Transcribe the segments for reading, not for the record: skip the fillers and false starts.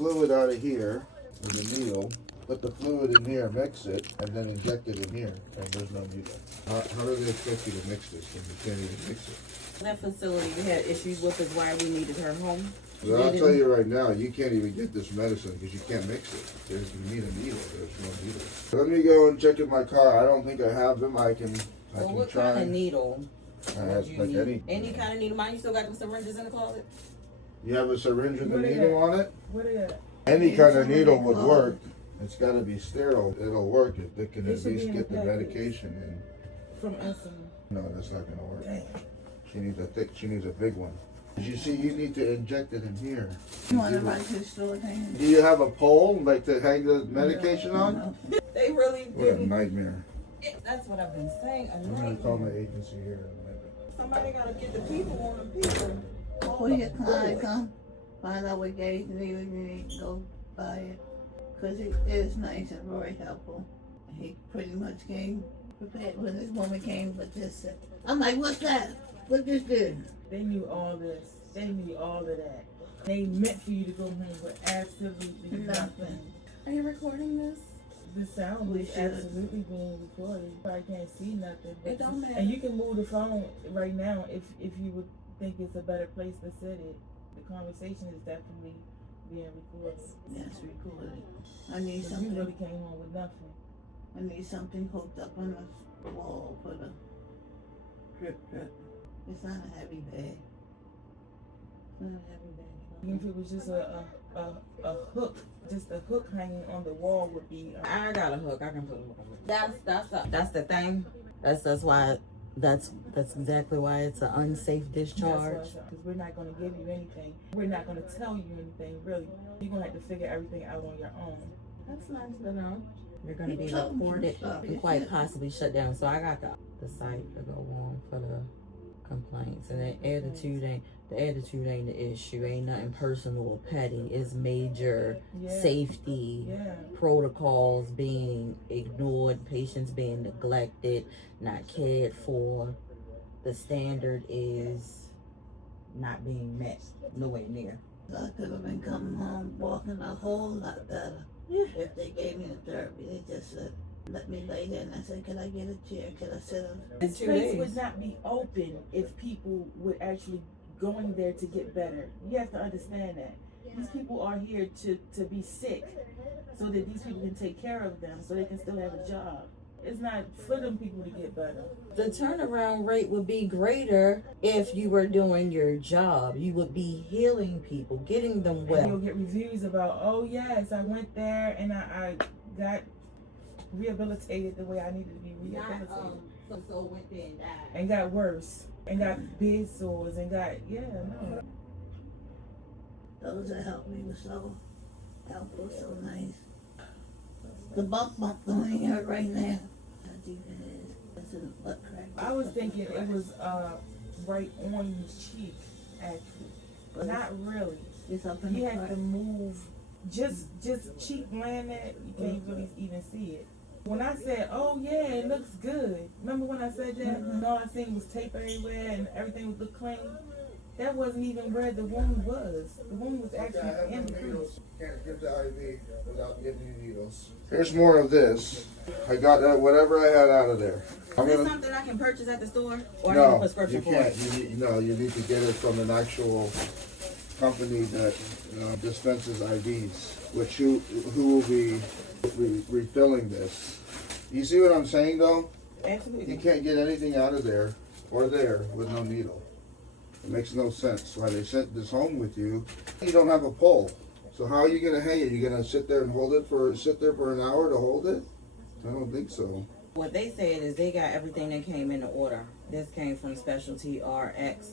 fluid out of here with a needle, put the fluid in here, mix it, and then inject it in here, and there's no needle. How do they expect you to mix this when you can't even mix it? That facility we had issues with is why we needed her home. Well, I'll tell you right now, you can't even get this medicine because you can't mix it. You need a needle. There's no needle. Let me go and check in my car. I don't think I have them. I can What try. kind of needle? Like any kind of needle. Mine, you still got them syringes in the closet? You have a syringe with a needle on it? What are they? Any kind of needle would work. It's got to be sterile. It'll work if they can at least get the medication in. From us. No, that's not gonna work. She needs a big one. You see, you need to inject it in here. You want to write his store name? Do you have a pole like to hang the medication on? They really What a didn't. nightmare. That's what I've been saying. I'm gonna call my agency here in a minute. Somebody gotta get the people on the people. Before your client come, find out what gauge you need to go buy it. Because it is nice and very helpful. He pretty much came prepared when this woman came with this. I'm like, what's that? What this do? They knew all this. They knew all of that. They meant for you to go home with absolutely nothing. Are you recording this? The sound We is should. absolutely being recorded. You probably can't see nothing. It don't matter. And you can move the phone right now if you would think it's a better place to sit it. The conversation is definitely being recorded. Yes, recorded. I need You something. really came home with nothing. I need something hooked up on the wall for the drip. It's not a heavy bag. It's not a heavy bag. Even if it was just a hook, just a hook hanging on the wall would be. I got a hook. I can put it on. That's the thing. That's exactly why it's an unsafe discharge. Because we're not going to give you anything. We're not going to tell you anything, really. You're going to have to figure everything out on your own. That's nice to know. You're going to be He told me reported stuff. and quite possibly shut down. So I got the site to go on for the complaints. And the attitude ain't the issue. Ain't nothing personal or petty. It's major safety protocols being ignored, patients being neglected, not cared for. The standard is not being met, nowhere near. I could have been coming home walking a whole lot better. If they gave me the therapy, they just said, let me lay there, and I said, can I get a chair? Can I sit on it? This place would not be open if people would actually going there to get better. You have to understand that. These people are here to be sick so that these people can take care of them so they can still have a job. It's not for them people to get better. The turnaround rate would be greater if you were doing your job. You would be healing people, getting them And well. you'll get reviews about, oh yes, I went there and I got rehabilitated the way I needed to be rehabilitated. So went there and died. And got worse. And got bed sores and got, no. Those that helped me were so helpful, so nice. The bump don't even hurt right now. How deep it is. It's in the butt crack. I was thinking it was right on his cheek, actually. But not really. It's up in You the have to crack. move, just cheek laying there, you can't really even see it. When I said, oh yeah, it looks good. Remember when I said that? And all I seen was tape everywhere and everything would look clean? That wasn't even where the wound was. The wound was actually in the crease. Can't give the IV without getting any needles. Here's more of this. I got whatever I had out of there. Is this something I can purchase at the store? Or I need No, a prescription you for can't. it? You need to get it from an actual company that dispenses IVs, which who will be refilling this. You see what I'm saying though? Absolutely. You can't get anything out of there or there with no needle. It makes no sense why they sent this home with you. You don't have a pole. So how are you gonna hang it? You gonna sit there and sit there for an hour to hold it? I don't think so. What they said is they got everything that came in the order. This came from Specialty RX.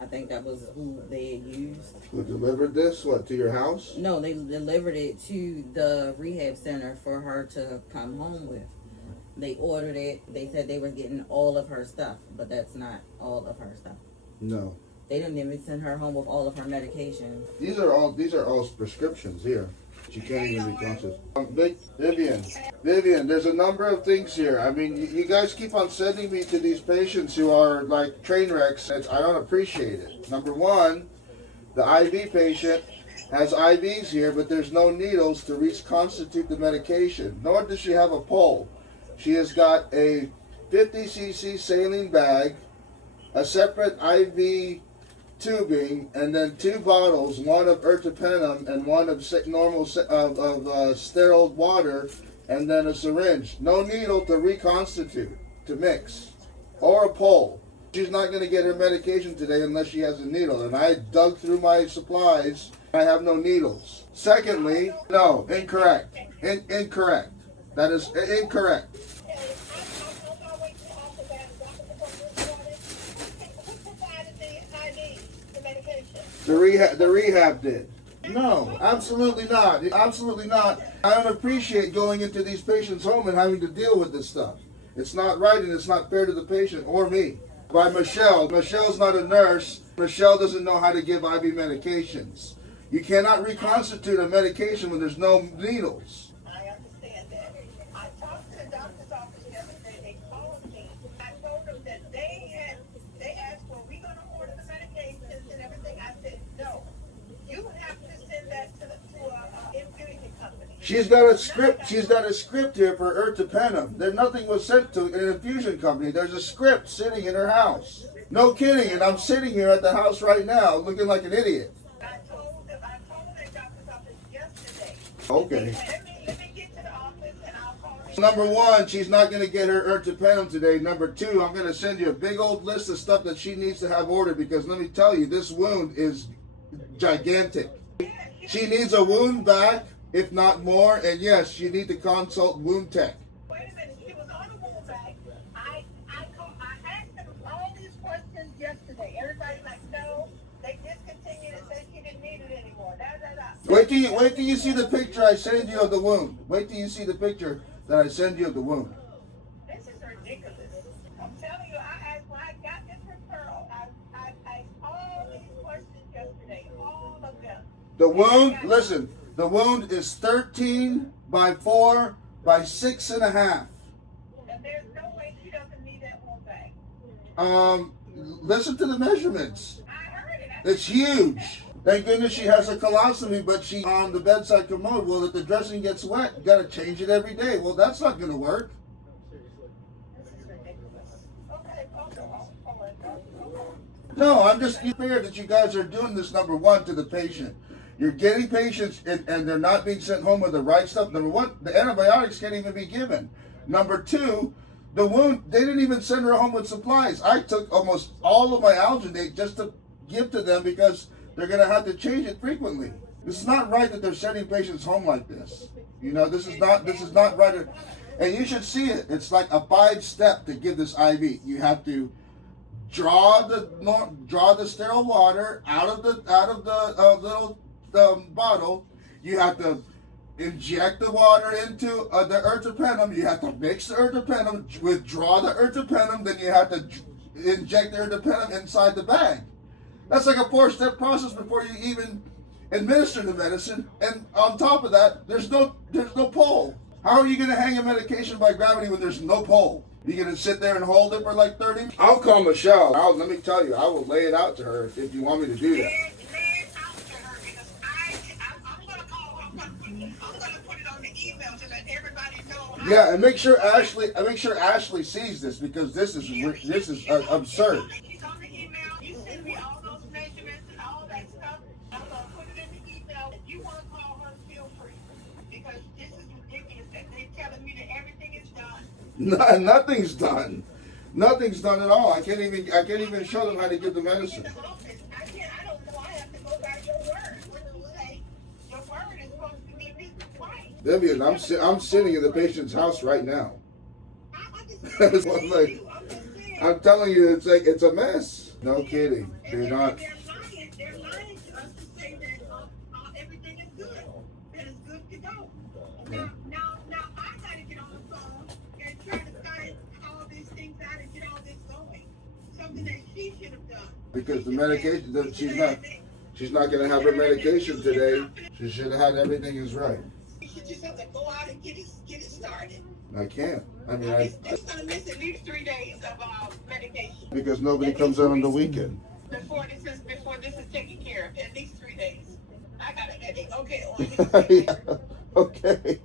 I think that was who they had used. Who delivered this? What, to your house? No, they delivered it to the rehab center for her to come home with. They ordered it. They said they were getting all of her stuff, but that's not all of her stuff. No. They didn't even send her home with all of her medications. These are all prescriptions here. She can't even be conscious. Vivian, there's a number of things here. I mean, you guys keep on sending me to these patients who are like train wrecks. I don't appreciate it. Number one, the IV patient has IVs here, but there's no needles to reconstitute the medication, nor does she have a pole. She has got a 50 cc saline bag, a separate IV tubing, and then 2 bottles, one of ertapenem and one of normal sterile water, and then a syringe. No needle to reconstitute, to mix, or a pole. She's not going to get her medication today unless she has a needle. And I dug through my supplies. I have no needles. Secondly, no, incorrect. Incorrect. That is incorrect. The rehab did. No, absolutely not. Absolutely not. I don't appreciate going into these patients' home and having to deal with this stuff. It's not right and it's not fair to the patient or me. By Michelle. Michelle's not a nurse. Michelle doesn't know how to give IV medications. You cannot reconstitute a medication when there's no needles. I understand that. I talked to the doctor's office yesterday. They called me. I told them that they asked, well, we going to order the medications and everything. I said, no. You have to send that to an infusion company. She's got a script. She's got a script here for ertapenem. There, nothing was sent to an infusion company. There's a script sitting in her house. No kidding. And I'm sitting here at the house right now, looking like an idiot. I told the doctor's office yesterday. Okay. Let me get to the office and I'll call you. Number one, she's not going to get her ertapenem today. Number two, I'm going to send you a big old list of stuff that she needs to have ordered, because let me tell you, this wound is gigantic. She needs a wound vac, if not more, and yes, you need to consult wound tech. Wait a minute, she was on the wound bag. I asked them all these questions yesterday. Everybody's like, no, they discontinued it, said she didn't need it anymore. Wait till you see the picture I send you of the wound. Wait till you see the picture that I send you of the wound. This is ridiculous. I'm telling you, when I got this referral, I asked all these questions yesterday, all of them. The wound, listen, the wound is 13 by 4 by 6.5. And there's no way she doesn't need that wound bag. Listen to the measurements. I heard it. It's huge. Thank goodness she has a colostomy, but she on the bedside commode. Well, if the dressing gets wet, you got to change it every day. Well, that's not going to work. This is ridiculous. Okay, No, I'm just fair that you guys are doing this, number one, to the patient. You're getting patients and they're not being sent home with the right stuff. Number one, the antibiotics can't even be given. Number two, the wound, they didn't even send her home with supplies. I took almost all of my alginate just to give to them because they're going to have to change it frequently. This is not right that they're sending patients home like this. You know, this is not right. And you should see it. It's like a 5-step to give this IV. You have to draw the sterile water out of the little bottle. You have to inject the water into the ertapenem. You have to mix the ertapenem, withdraw the ertapenem, then you have to inject the ertapenem inside the bag. That's like a 4-step process before you even administer the medicine. And on top of that, there's no pole. How are you going to hang a medication by gravity when there's no pole? You going to sit there and hold it for like 30 minutes? I'll call Michelle. Let me tell you, I will lay it out to her if you want me to do that. Yeah, and make sure Ashley sees this, because this is absurd. She's on the email. You send me all those measurements and all that stuff. I'm gonna put it in the email. If you want to call her, feel free, because this is ridiculous. That they're telling me that everything is done. No, nothing's done. Nothing's done at all. I can't even show them how to give the medicine. In the office, I don't know. I have to go by your word. When you say your word is supposed to be written twice. Vivian, I'm sitting in the patient's house right now. I'm saying. I'm telling you, it's a mess. No kidding. They're not. They're lying to us to say that everything is good. That it's good to go. Now I gotta get on the phone and try to start all these things out and get all this going. Something that she should have done. Because the medication, she's not going to have her medication today. She should have had everything is right. You should just have to go out and get it started. I can't. I mean, It's gonna miss at least 3 days of medication. because nobody comes out on the weekend. Before this is taken care of, at least 3 days. I got a headache. Okay, on you. Yeah, okay.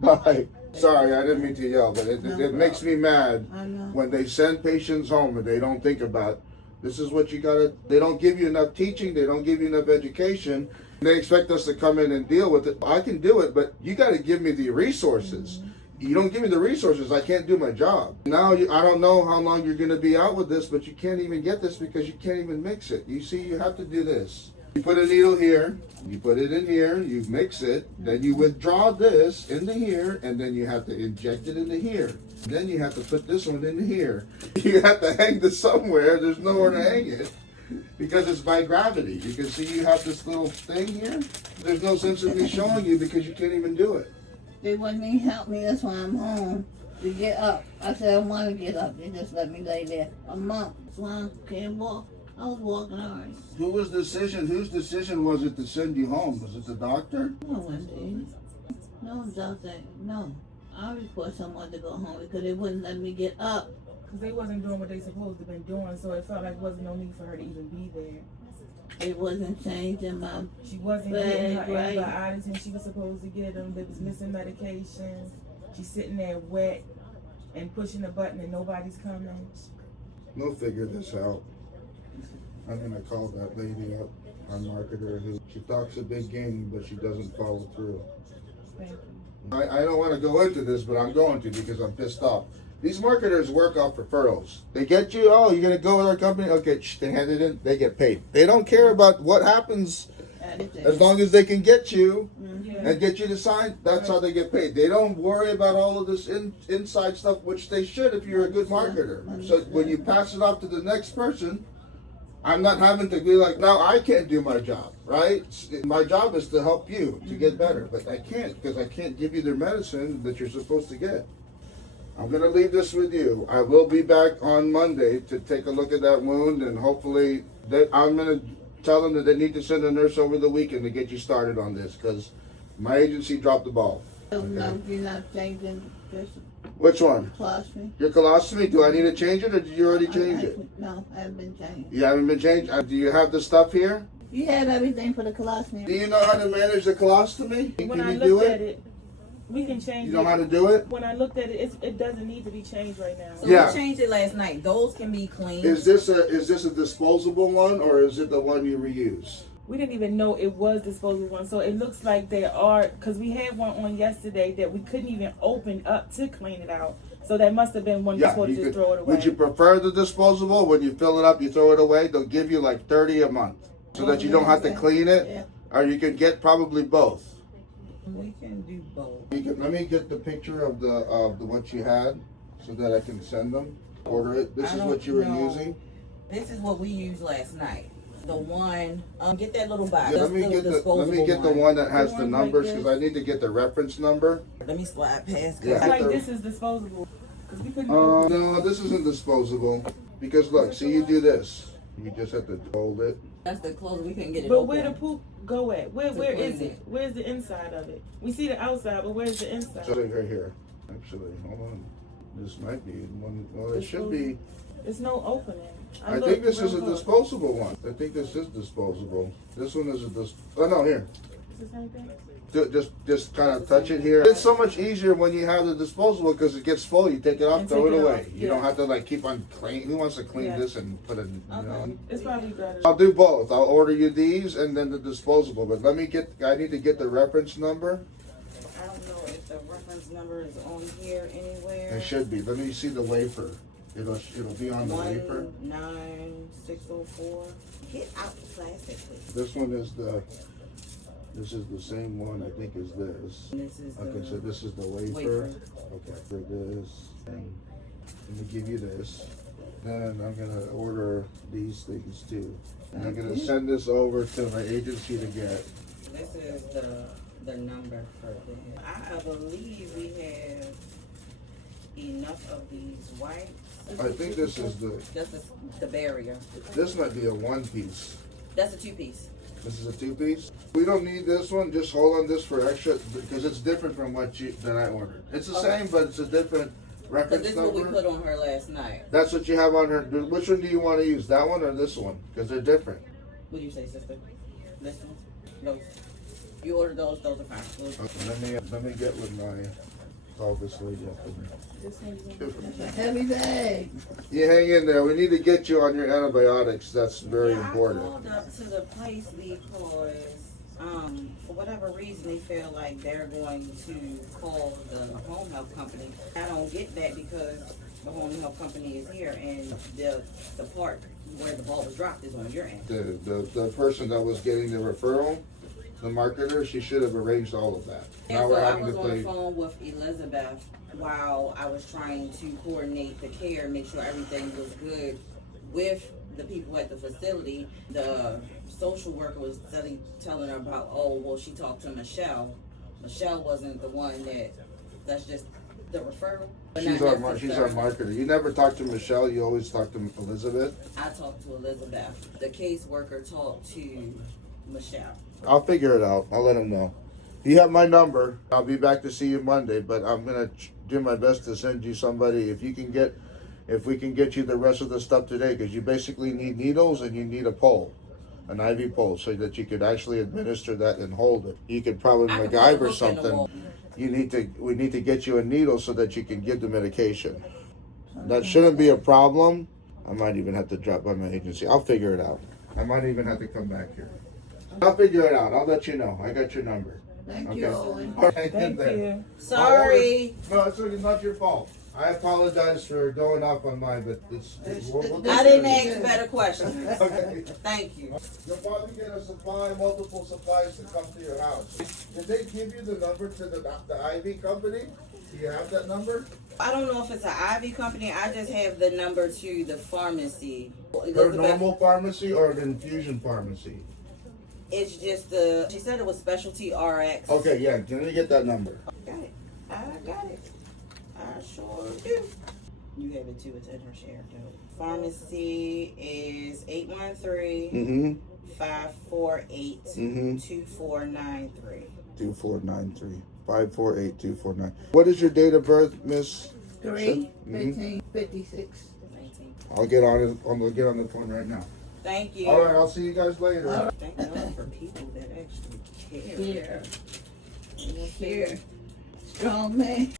Bye. Sorry, I didn't mean to yell, but it makes me mad I know. when they send patients home and they don't think about, this is what you gotta, they don't give you enough teaching, they don't give you enough education. They expect us to come in and deal with it. I can do it, but you gotta give me the resources. You don't give me the resources, I can't do my job. Now, I don't know how long you're gonna be out with this, but you can't even get this because you can't even mix it. You see, you have to do this. You put a needle here, you put it in here, you mix it, then you withdraw this into here, and then you have to inject it into here. Then you have to put this one into here. You have to hang this somewhere, there's nowhere to hang it, because it's by gravity. You can see you have this little thing here. There's no sense in me showing you because you can't even do it. They wouldn't even help me, that's why I'm home, to get up. I said I want to get up, they just let me lay there a month. That's why I can't walk. I was walking already. Whose decision was it to send you home? Was it the doctor? No, Wendy. No, doctor, no. I report someone to go home because they wouldn't let me get up. Because they wasn't doing what they supposed to been doing, so it felt like wasn't no need for her to even be there. It wasn't changing my She wasn't Right, getting her right. antibiotics and she was supposed to get them. They was missing medications. She's sitting there wet and pushing a button and nobody's coming. We'll figure this out. I'm gonna call that lady up, our marketer, who she talks a big game, but she doesn't follow through. Thank you. I don't want to go into this, but I'm going to because I'm pissed off. These marketers work off referrals. They get you, oh, you're gonna go with our company? Okay, they hand it in, they get paid. They don't care about what happens as long as they can get you Yeah. and get you to sign. That's how they get paid. They don't worry about all of this inside stuff, which they should if you're a good marketer. So when you pass it off to the next person, I'm not having to be like, now I can't do my job, right? My job is to help you to get better, but I can't because I can't give you the medicine that you're supposed to get. I'm gonna leave this with you. I will be back on Monday to take a look at that wound, and hopefully I'm gonna tell them that they need to send a nurse over the weekend to get you started on this because my agency dropped the ball. No, you're not changing this Which one? colostomy. Your colostomy? Do I need to change it, or did you already change it? No, I haven't been changed. You haven't been changed? Do you have the stuff here? You have everything for the colostomy. Do you know how to manage the colostomy? Can When I you do looked at it? it, we can change You know it. how to do it? When I looked at it, it doesn't need to be changed right now. So Yeah. we changed it last night. Those can be cleaned. Is this a disposable one, or is it the one you reuse? We didn't even know it was disposable one, so it looks like there are, because we had one on yesterday that we couldn't even open up to clean it out. So that must have been one you're supposed to just throw it away. Would you prefer the disposable? When you fill it up, you throw it away. They'll give you like 30 a month, so that you don't have to clean it. Yeah. Or you can get probably both. We can do both. Let me get the picture of the what you had, so that I can send them. Order it. This I is what you were don't know. using. This is what we used last night. The one, get that little box. Yeah, That's let me get the one that has The the one like numbers this? because I need to get the reference number. Let me slide past. Yeah. It's like this is disposable. Because we couldn't No, this isn't disposable. Because look, see, you do this. You just have to hold it. That's the clothes. We couldn't get it But open. where the poop go at? Where To is clean it? Where's the inside of it? We see the outside, but where's the inside? So right here. Actually, hold on. This might be one. Well, it should be. There's no opening. I think this is a disposable one. I think this is disposable. This one is a oh no, here. Is the same thing? Just kind of touch it here. It's so much easier when you have the disposable because it gets full. You take it off, And throw take it it away. off, You don't yeah. have to like keep on clean. Who wants to clean Yeah. this and put it? You know? It's probably better. I'll do both. I'll order you these and then the disposable. But let me get. I need to get the reference number. I don't know if the reference number is on here anywhere. It should be. Let me see the wafer. It'll be on the wafer. 19604. Get out the plastic, please. This one is the. This is the same one I think as this. And this is Okay, the so this is the wafer. wafer. Okay, for this. And let me give you this. Then I'm gonna order these things too. And I'm gonna send this over to my agency to get. This is the number for the. I believe we have enough of these wipes. I think this is That's the barrier. this might be a one piece. That's a 2-piece. This is a 2-piece. We don't need this one. Just hold on this for extra because it's different from that I ordered. It's the Okay. same, but it's a different Because reference this is what we number. put on her last night. That's what you have on her. Which one do you want to use? That one or this one? Because they're different. What do you say, sister? This one? Those. You order those are fine. Those. Okay, let me get with my call this lady up in It's a heavy bag. You hang in there. We need to get you on your antibiotics. That's very Yeah, important. I called up to the place because, for whatever reason, they feel like they're going to call the home health company. I don't get that because the home health company is here and the part where the ball was dropped is on your end. The person that was getting the referral, the marketer, she should have arranged all of that. And Now so we're I having was to on the play. phone with Elizabeth while I was trying to coordinate the care, make sure everything was good with the people at the facility. The social worker was telling her about, oh, well, she talked to Michelle. Michelle wasn't the one that's just the referral. But She's not our necessarily. marketer. You never talk to Michelle. You always talk to Elizabeth. I talked to Elizabeth. The caseworker talked to Michelle. I'll figure it out. I'll let him know. You have my number. I'll be back to see you Monday, but I'm gonna do my best to send you somebody if we can get you the rest of the stuff today, because you basically need needles and you need a pole, an IV pole, so that you could actually administer that and hold it. You could probably I could put a MacGyver hook in the something. wall. We need to get you a needle so that you can give the medication. That shouldn't be a problem. I might even have to drop by my agency. I'll figure it out. I might even have to come back here. I'll figure it out. I'll let you know. I got your number. Thank Okay. you, Owen. All right, Thank there. you. Sorry. No, it's not your fault. I apologize for going off on mine, but we'll I didn't ask better questions. Okay. Thank you. You'll probably get multiple supplies to come to your house. Did they give you the number to the IV company? Do you have that number? I don't know if it's an IV company. I just have the number to the pharmacy. Her Elizabeth, normal pharmacy or an infusion pharmacy? it's just she said it was specialty RX. Okay, yeah. Can I get that number? Got it. I got it. I sure do. You have it too. It's in her share though. Pharmacy is 813 548 2493. 2493 548-249. What is your date of birth, Miss? 3/15/56. 19. I'll get on it. I'll get on the phone right now. Thank you. All right, I'll see you guys later. Thank God for people that actually care. Here. Here. Strong man.